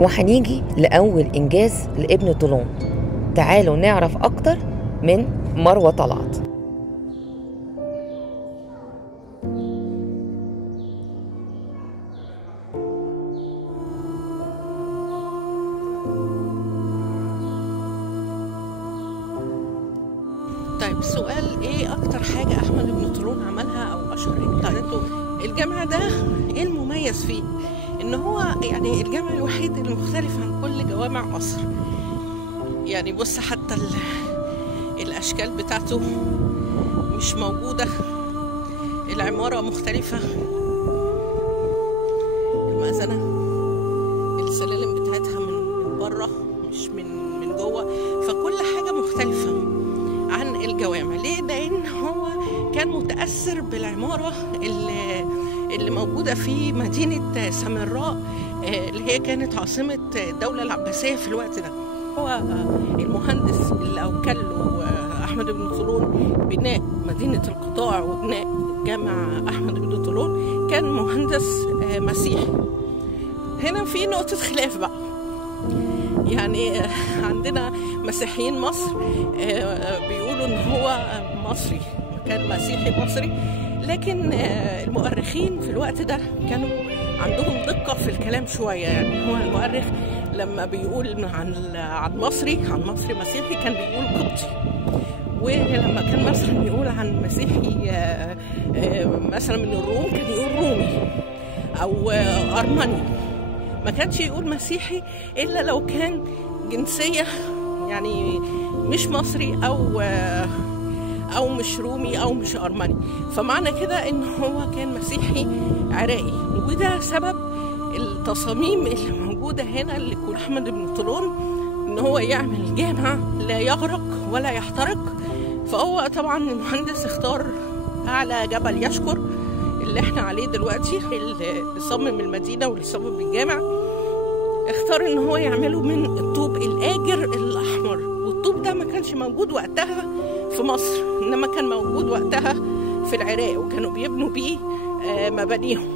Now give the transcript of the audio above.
وهنيجي لأول إنجاز لابن طولون. تعالوا نعرف أكتر من مروة طلعت. طيب السؤال ايه اكتر حاجة احمد بن طولون عملها او اشهر ايه؟ طيب انتوا الجامع ده ايه المميز فيه؟ ان هو يعني الجامع الوحيد المختلف عن كل جوامع مصر. يعني بص حتى الاشكال بتاعته مش موجودة، العمارة مختلفة، المأذنة السلالم بتاعتها من بره مش من جوه، فكل حاجة مختلفة عن الجوامع. ليه؟ لأن هو كان متأثر بالعمارة اللي موجودة في مدينة سامراء اللي هي كانت عاصمة الدولة العباسية في الوقت ده. هو المهندس اللي أوكل له أحمد بن طولون بناء مدينة القطاع وبناء جامع أحمد بن طولون كان مهندس مسيحي. هنا في نقطة خلاف بقى، يعني عندنا مسيحيين مصر بيقولوا ان هو مصري، كان مسيحي مصري، لكن المؤرخين في الوقت ده كانوا عندهم دقة في الكلام شوية. يعني هو المؤرخ لما بيقول عن مصري مسيحي كان بيقول قبطي، ولما كان مثلا يقول عن مسيحي مثلا من الروم كان يقول رومي او ارمني، ما كانش يقول مسيحي إلا لو كان جنسية يعني مش مصري أو مش رومي أو مش أرمني. فمعنى كده إن هو كان مسيحي عراقي، وده سبب التصاميم اللي موجودة هنا اللي كل أحمد بن طولون إن هو يعمل جامع لا يغرق ولا يحترق. فهو طبعا المهندس اختار أعلى جبل يشكر اللي احنا عليه دلوقتي، اللي صمم المدينة واللي صمم الجامع، اختار ان هو يعمله من الطوب الآجر الأحمر. والطوب ده ما كانش موجود وقتها في مصر، انما كان موجود وقتها في العراق، وكانوا بيبنوا بيه مبانيهم.